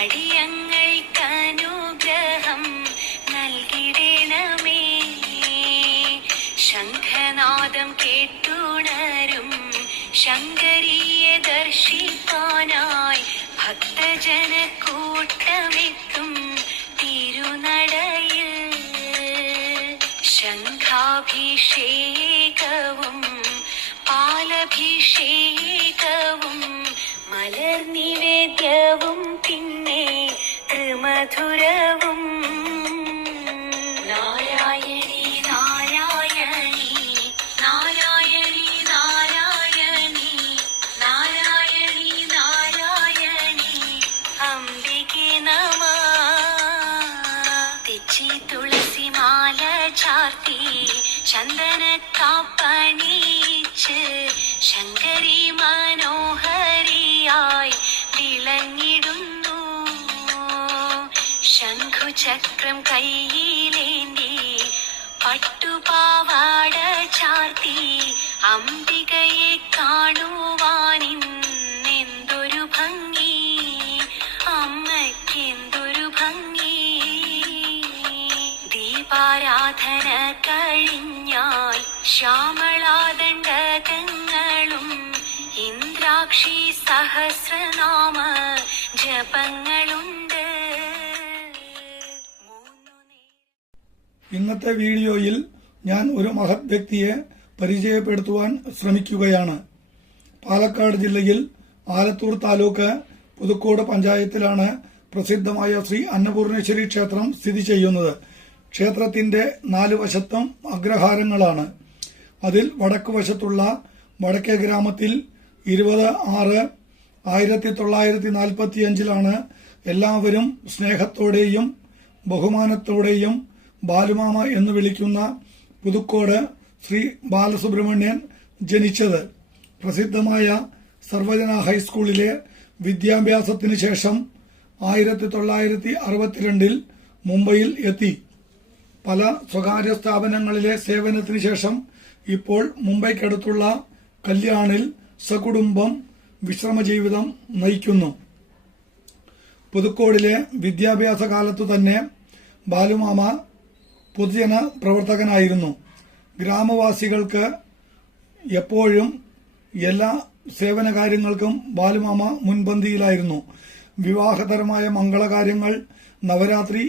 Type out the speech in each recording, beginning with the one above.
അടിയങ്ങൾക്കനുഗ്രഹം നൽകിടണമേ. ശംഖനാദം കേട്ടുണരും ശങ്കരിയെ ദർശിക്കാനായി ഭക്തജനക്കൂട്ടമെത്തും തിരുനടയിൽ. ശംഖാഭിഷേകവും പാലഭിഷേകവും മലർനിവേദ്യവും പിന്നെ ത്രിമധുരവും. നാരായണി നാരായണി നാരായണി നാരായണി നാരായണി നാരായണി അംബികെ നമഃ. തെച്ചി തുളസിമാല ചാർത്തി ചന്ദനക്കാപ്പണിയിച്ച് ശങ്കരി മനോഹരിയായി വിളങ്ങിടുന്നു. ശംഖുചക്രം കയ്യിലേന്തി പട്ടുപാവാട ചാർത്തി അംബികയെ കാണുവാനിന്നെന്തൊരു ഭംഗി, അമ്മയ്ക്കെന്തൊരു ഭംഗി. ദീപാരാധന കഴിഞ്ഞാൽ ശ്യാമളാദണ്ഡകങ്ങളും ഇന്ദ്രാക്ഷി സഹസ്രനാമ ജപങ്ങളുണ്ട്. ഇന്നത്തെ വീഡിയോയിൽ ഞാൻ ഒരു മഹത് വ്യക്തിയെ പരിചയപ്പെടുത്തുവാൻ ശ്രമിക്കുകയാണ്. പാലക്കാട് ജില്ലയിൽ ആലത്തൂർ താലൂക്ക് പുതുക്കോട് പഞ്ചായത്തിലാണ് പ്രസിദ്ധമായ ശ്രീ അന്നപൂർണേശ്വരി ക്ഷേത്രം സ്ഥിതി ചെയ്യുന്നത്. ക്ഷേത്രത്തിന്റെ 4 വശത്തും അഗ്രഹാരങ്ങളാണ്. അതിൽ വടക്ക് വശത്തുള്ള വടക്കേ ഗ്രാമത്തിൽ 20/6/1945 എല്ലാവരും സ്നേഹത്തോടെയും ബഹുമാനത്തോടെയും ബാലുമാമ എന്ന് വിളിക്കുന്ന പുതുക്കോട് ശ്രീ ബാലസുബ്രഹ്മണ്യൻ ജനിച്ചത്. പ്രസിദ്ധമായ സർവജന ഹൈസ്കൂളിലെ വിദ്യാഭ്യാസത്തിന് ശേഷം 1962 മുംബൈയിൽ എത്തി. പല സ്വകാര്യ സ്ഥാപനങ്ങളിലെ സേവനത്തിന് ശേഷം ഇപ്പോൾ മുംബൈക്കടുത്തുള്ള കല്യാണിൽ സകുടുംബം വിശ്രമജീവിതം നയിക്കുന്നു. പുതുക്കോടിലെ വിദ്യാഭ്യാസ കാലത്തു തന്നെ ബാലുമാമ പൊതുജന പ്രവർത്തകനായിരുന്നു. ഗ്രാമവാസികൾക്ക് എപ്പോഴും എല്ലാ സേവന കാര്യങ്ങൾക്കും ബാലുമാമ മുൻപന്തിയിലായിരുന്നു. വിവാഹപരമായ മംഗളകാര്യങ്ങൾ, നവരാത്രി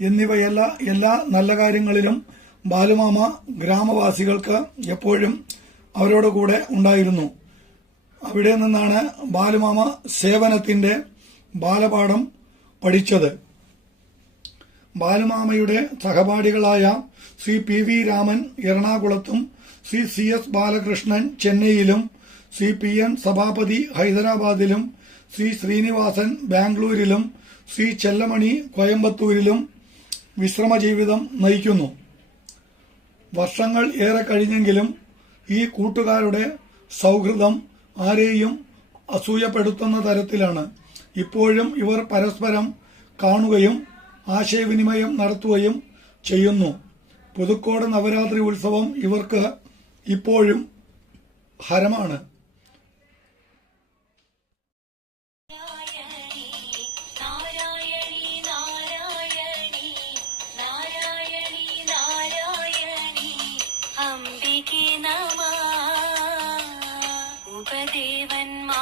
എന്നിവയല്ല എല്ലാ നല്ല കാര്യങ്ങളിലും ബാലുമാമ ഗ്രാമവാസികൾക്ക് എപ്പോഴും അവരോട് കൂടെ ഉണ്ടായിരുന്നു. അവിടെ നിന്നാണ് ബാലുമാമ സേവനത്തിന്റെ ബാലപാഠം പഠിച്ചത്. ബാലുമാമയുടെ സഹപാഠികളായ ശ്രീ PV രാമൻ എറണാകുളത്തും ശ്രീ CS ബാലകൃഷ്ണൻ ചെന്നൈയിലും ശ്രീ PN സഭാപതി ഹൈദരാബാദിലും ശ്രീ ശ്രീനിവാസൻ ബാംഗ്ലൂരിലും ശ്രീ ചെല്ലമണി കോയമ്പത്തൂരിലും വിശ്രമജീവിതം നയിക്കുന്നു. വർഷങ്ങൾ ഏറെ കഴിഞ്ഞെങ്കിലും ഈ കൂട്ടുകാരുടെ സൗഹൃദം ആരെയും അസൂയപ്പെടുത്തുന്ന തരത്തിലാണ്. ഇപ്പോഴും ഇവർ പരസ്പരം കാണുകയും ആശയവിനിമയം നടത്തുകയും ചെയ്യുന്നു. പുതുക്കോട് നവരാത്രി ഉത്സവം ഇവർക്ക് ഇപ്പോഴും ഹരമാണ്.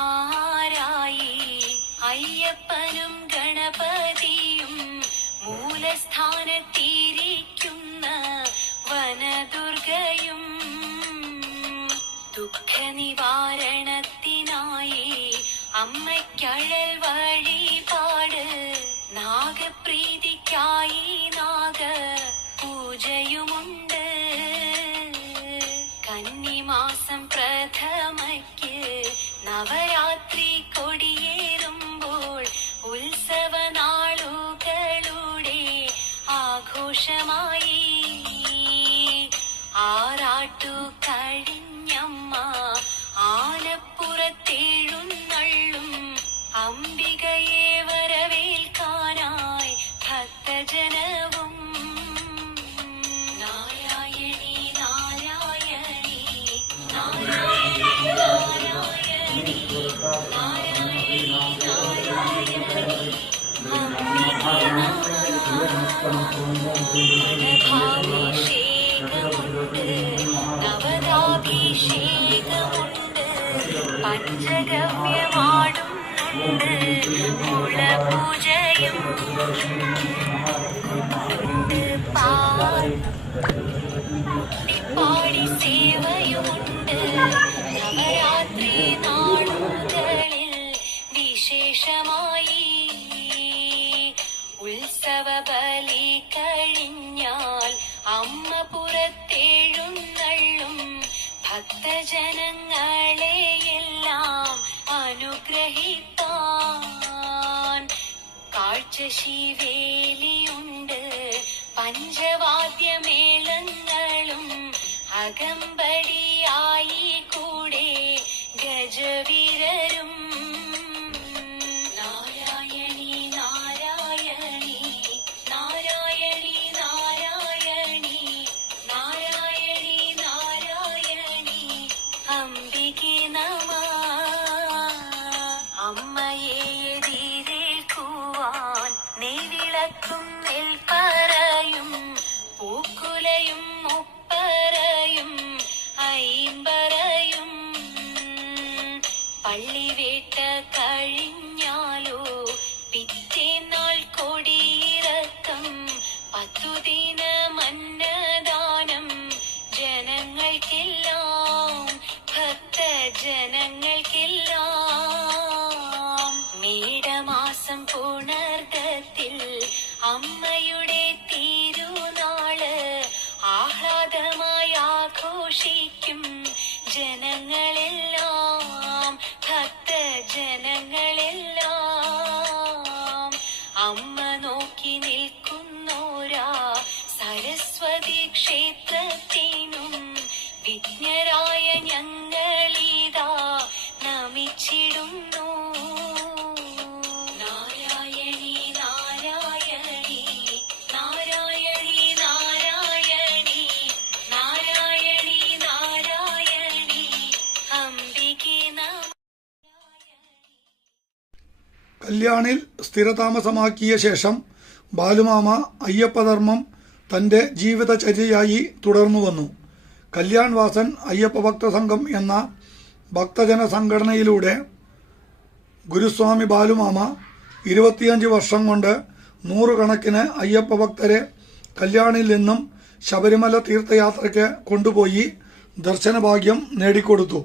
ഉപദേവന്മാരായി അയ്യപ്പനും ഗണപതിയും മൂലസ്ഥാനത്തിരിക്കുന്ന വനദുർഗയും ദുഃഖനിവാരണത്തിനായി അമ്മയ്ക്കഴൽ വഴിപാട്, നാഗപ്രീതിക്കായി നാഗ പൂജയുമുണ്ട്. കന്നിമാസം പ്രഥമയ്ക്ക് നവരാത്രി കൊടിയേറുമ്പോൾ ഉത്സവനാളുകളുടെ ആഘോഷമായി ആറാട്ടു കഴിഞ്ഞമ്മ ആനപ്പുറത്തെഴുന്നള്ളും അംബികയെ വരവേൽക്കാനായി ഭക്തജനവും. നവധാഭിഷേകമുണ്ട് നവതാഭിഷേകമുണ്ട് പഞ്ചഗവ്യമാടുന്നുണ്ട് കുളപൂജയും പാടി സേവയുമുണ്ട് നവരാത്രി നാളുകളിൽ വിശേഷമായി ഉത്സവ ബലി കഴിഞ്ഞാൽ അമ്മ പുറത്തെഴുന്നള്ളും ഭക്തജനങ്ങളെയെല്ലാം അനുഗ്രഹിപ്പാൻ കാഴ്ചശീവേലിയുണ്ട് പഞ്ചവാദ്യമേളങ്ങളും അകമ്പടിയായി കൂടെ ഗജവീരരും നാരായണി നാരായണി നാരായണി നാരായണി നാരായണി നാരായണി അംബികെ നമഃ അമ്മയെ എതിരേൽക്കുവാൻ നെയ്വിളക്കും നെൽപ്പറയും പൂക്കുലയും മുപ്പറയും ഐമ്പറയും പള്ളിവേട്ട കഴിഞ്ഞാലോ പിറ്റേന്നാൾ കൊടിയിറക്കം 10 ദിനമന്നദാനം ജനങ്ങൾക്കെല്ലാം ഭക്തജനങ്ങൾക്കെല്ലാം മേടമാസം പുണർദത്തിൽ അമ്മയുടെ തിരുനാള് ആഹ്ലാദമായി ആഘോഷിക്കും ജനങ്ങളെല്ലാം ഭക്തജനങ്ങളെല്ലാം അമ്മ നോക്കി നിൽക്കുന്നോരാ സരസ്വതി ക്ഷേത്രത്തിനും വിജ്ഞരായ ഞങ്ങളിതാ നമിച്ചിടുന്നു നാരായണി നാരായണി നാരായണി നാരായണി നാരായണി നാരായണി അംബികെ നമഃ കല്യാണിൽ സ്ഥിരതാമസമാക്കിയ ശേഷം ബാലുമാമ അയ്യപ്പധർമ്മം തന്റെ ജീവിതചര്യയായി തുടർന്നു വന്നു. കല്യാൺ വാസൻ അയ്യപ്പ ഭക്തസംഘം എന്ന ഭക്തജന സംഘടനയിലൂടെ ഗുരുസ്വാമി ബാലുമാമ 25 വർഷം കൊണ്ട് നൂറുകണക്കിന് അയ്യപ്പ ഭക്തരെ കല്യാണിൽ നിന്നും ശബരിമല തീർത്ഥയാത്രയ്ക്ക് കൊണ്ടുപോയി ദർശനഭാഗ്യം നേടിക്കൊടുത്തു.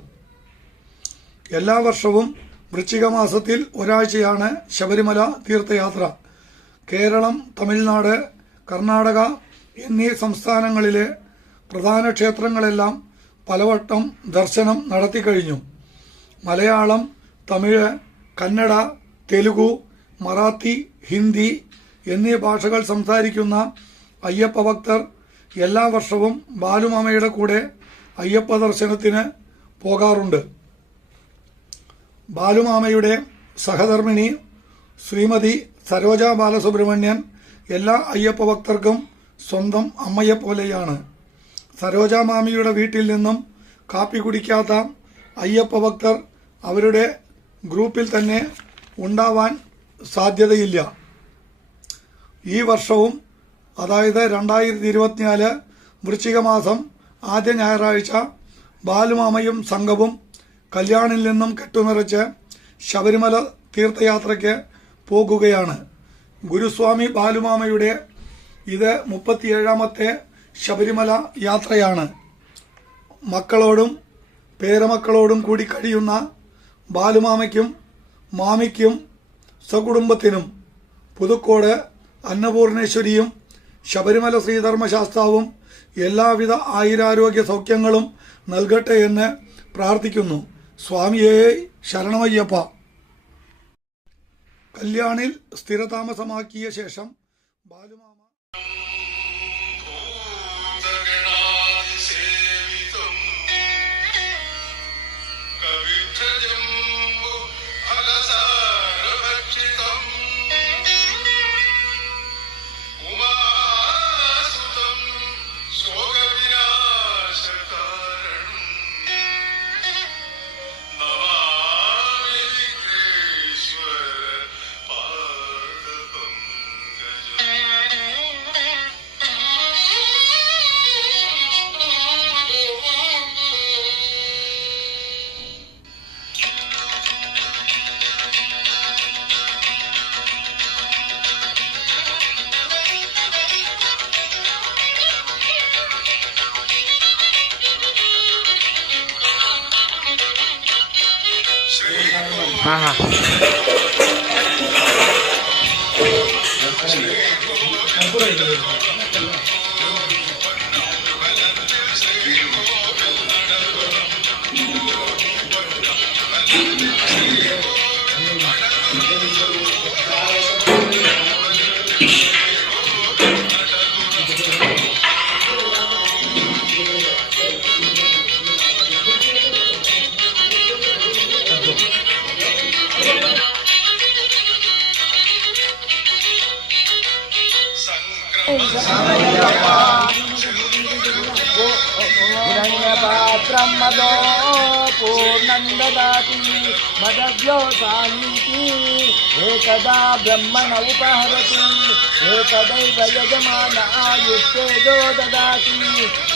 എല്ലാ വർഷവും വൃശ്ചിക മാസത്തിൽ ഒരാഴ്ചയാണ് ശബരിമല തീർത്ഥയാത്ര. കേരളം, തമിഴ്നാട്, കർണാടക എന്നീ സംസ്ഥാനങ്ങളിലെ പ്രധാന ക്ഷേത്രങ്ങളെല്ലാം പലവട്ടം ദർശനം നടത്തിക്കഴിഞ്ഞു. മലയാളം, തമിഴ്, കന്നഡ, തെലുഗു, മറാത്തി, ഹിന്ദി എന്നീ ഭാഷകൾ സംസാരിക്കുന്ന അയ്യപ്പ ഭക്തർ എല്ലാ വർഷവും ബാലുമാമയുടെ കൂടെ അയ്യപ്പ ദർശനത്തിന് പോകാറുണ്ട്. ബാലുമാമയുടെ സഹധർമ്മിണി ശ്രീമതി സരോജ ബാലസുബ്രഹ്മണ്യൻ എല്ലാ അയ്യപ്പ ഭക്തർക്കും സ്വന്തം അമ്മയെപ്പോലെയാണ്. സരോജ മാമിയുടെ വീട്ടിൽ നിന്നും കാപ്പി കുടിക്കാത്ത അയ്യപ്പ ഭക്തർ അവരുടെ ഗ്രൂപ്പിൽ തന്നെ ഉണ്ടാവാൻ സാധ്യതയില്ല. ഈ വർഷവും, അതായത് 2024 വൃശ്ചിക മാസം ആദ്യ ഞായറാഴ്ച ബാലുമാമയും സംഘവും കല്യാണിൽ നിന്നും കെട്ടുനിറച്ച് ശബരിമല തീർത്ഥയാത്രയ്ക്ക് പോകുകയാണ്. ഗുരുസ്വാമി ബാലുമാമയുടെ ഇത് 37ാമത്തെ ശബരിമല യാത്രയാണ്. മക്കളോടും പേരമക്കളോടും കൂടി കഴിയുന്ന ബാലുമാമയ്ക്കും മാമിക്കും സകുടുംബത്തിനും പുതുക്കോട് അന്നപൂർണേശ്വരിയും ശബരിമല ശ്രീധർമ്മശാസ്താവും എല്ലാവിധ ആയുരാരോഗ്യ സൗഖ്യങ്ങളും നൽകട്ടെ എന്ന് പ്രാർത്ഥിക്കുന്നു. സ്വാമിയേ ശരണമയ്യപ്പ. കല്യാണിൽ സ്ഥിരതാമസമാക്കിയ ശേഷം ബാലുമാമ ആഹാ हिरण्यपात्रं मदो पूर्णं ददाति मदव्योसानीति एकदा ब्रह्मण उपहरति एकदैव यजमान आयुष्येजो ददाति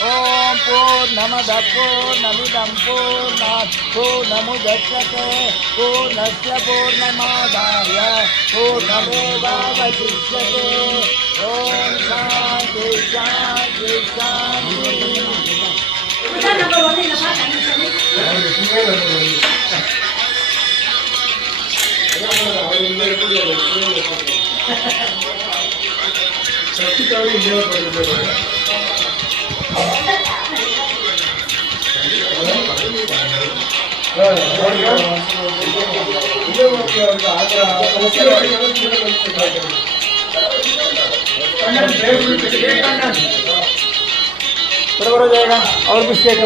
ॐ पूर्णमदः पूर्णमिदं पूर्णात् पूर्णमुदच्यते पूर्णस्य पूर्णमादाय पूर्णमेवावशिष्यते ॐ शान्ति शान्ति शान्ति बराबर हो जाएगा और कुछ चेक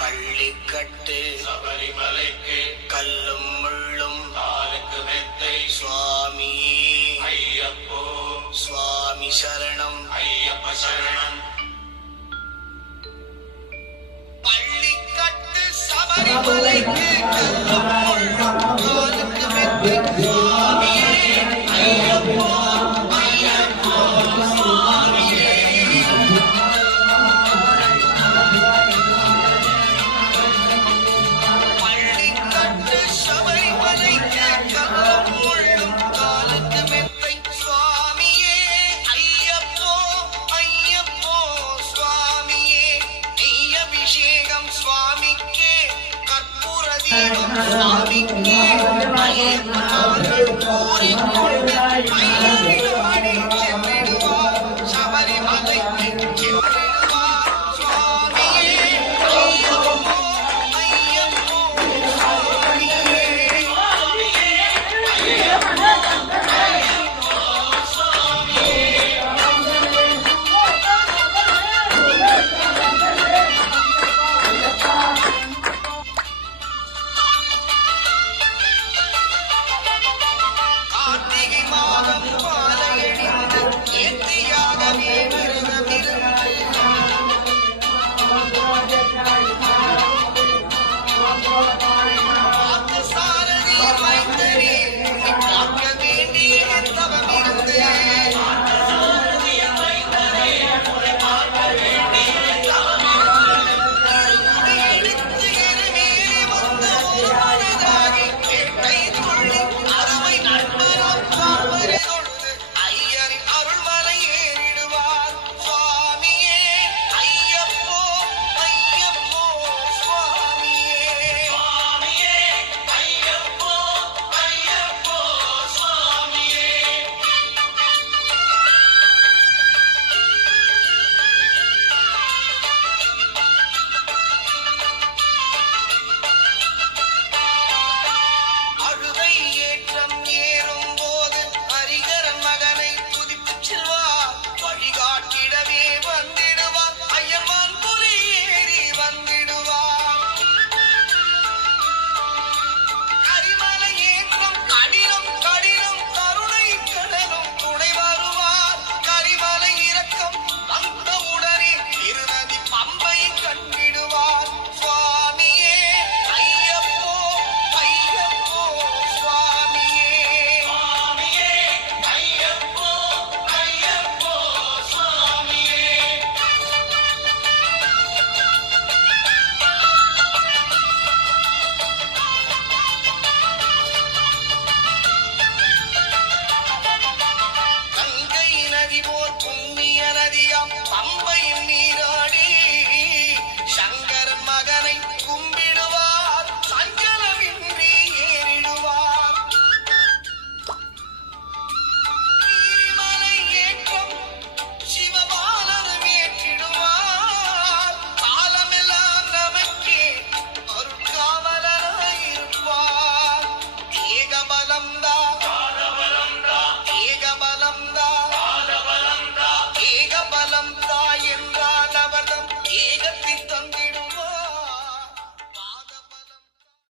பள்ளிக்கட்டு சபரிமலைக்கு சுவாமி சரணம் ஐயப்ப சரணம் பள்ளிக்கட்டு சபரிமலைக்கு காலுக்கு மெத்தை சுவாமியே ஐயப்போ ஐயப்போ சுவாமியே பள்ளிக்கட்டு சபரிமலைக்கு கல்லம் முள்ளும் காலுக்கு மெத்தை சுவாமியே ஐயப்போ ஐயப்போ சுவாமியே நெய் அபிஷேகம் சுவாமிக்கே கற்பூர தீபம் சுவாமிக்கே ஐயப்போ